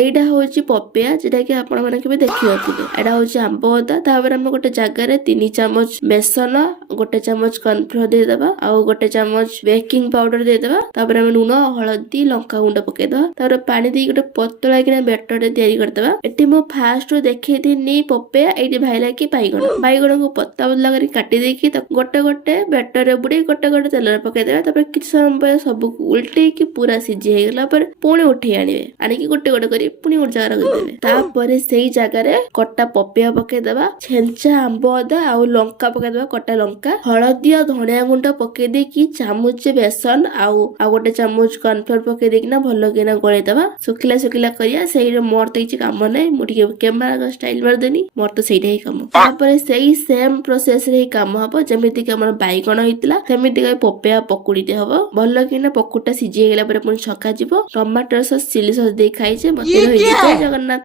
এইটা হচ্ছে ପପେୟା যেটা କି ଆପଣ ମାନେ କେବେ ଦେଖିନଥିବେ। ଏଇଟା ହଉଛି ଆମ୍ବ ଅଦା। ତାପରେ ଆମେ ଗୋଟେ ଜାଗାରେ 3 ଚାମଚ ବେସନ, 1 ଚାମଚ କର୍ଣ୍ଣଫ୍ଲୋର ଦେଇଦବା, ଆଉ 1 ଚାମଚ ବେକିଂ ପାଉଡର ଦେଇଦବା। ତାପରେ ଆମେ ଲୁଣ, ହଳଦୀ, ଲଙ୍କା ଗୁଣ୍ଡ ପକେଇଦବା। ତାପରେ ପାଣି ଦେଇକି ଗୋଟେ ପତଳା କିନା ବ୍ୟାଟର ତିଆରି କରିଦବା। ଏଠି ମୁଁ ଫାଷ୍ଟ ଦେଖେଇଥିଲି ପପେୟା, ଏଇଠି ଭାଇଲା କି ବାଇଗଣକୁ ପତଳା ପତଳା କରି କାଟି ଦେଇକି ଗୋଟେ ଗୋଟେ ବ୍ୟାଟରରେ ବୁଡେଇ ଗୋଟେ ଗୋଟେ ତେଲରେ ପକେଇଦେବା। ତାପରେ କିଛି ସମୟ ପରେ ସବୁକୁ ଉଲ୍ଟେଇକି ପୁରା ସିଝି ହେଇଗଲା ପରେ ପୁଣି ଉଠେଇ ଆଣିବେ, ଆଣିକି ଗୋଟେ ଗୋଟେ କରି ପୁଣି ଗୋଟେ ଜାଗାରେ ରଖିଦେବେ। ତାପରେ ସେଇ ଜାଗାରେ କଟା ପପେୟା ପକେଇଦବା, ଛେଞ୍ଚା ଆମ୍ବ ଅଦା ଆଉ ଲଙ୍କା ପକେଇଦବା, କଟା ଲଙ୍କା, ହଳଦୀ ଆଉ ଧଣିଆ ଗୁଣ୍ଡ ପକେଇ ଦେଇକି ଚାମଚ ବେସନ ଆଉ 1 ଚାମଚ କର୍ଣ୍ଣଫ୍ଲୋର ପକେଇ ଦେଇକିନା ଭଲ କିନା ଗୋଳେଇଦବା। ଶୁଖିଲା ଶୁଖିଲା କରିବା। ସେଇରେ ମୋର ତ କିଛି କାମ ନାହିଁ, ମୁଁ ଟିକେ କ୍ୟାମେରା ଷ୍ଟାଇଲ ମାରିଦେନି, ମୋର ତ ସେଇଟା ହିଁ କାମ। ତାପରେ ସେଇ ସେମ ପ୍ରୋସେସ ରେ ହିଁ କାମ ହବ ଯେମିତି କି ଆମର ବାଇଗଣ ହେଇଥିଲା, ସେମିତି ପପେୟା ପକୁଡିଟେ ହବ। ଭଲ କିନା ପକୁଡିଟା ସିଝି ହେଇଗଲା ପରେ ପୁଣି ଛକା ଯିବ। ଟମାଟର ସସ୍, ଚିଲି ସସ୍ ଦେଇ ଖାଇଛେ। ମତେ ରହିଛି ଜୟ ଜଗନ୍ନାଥ।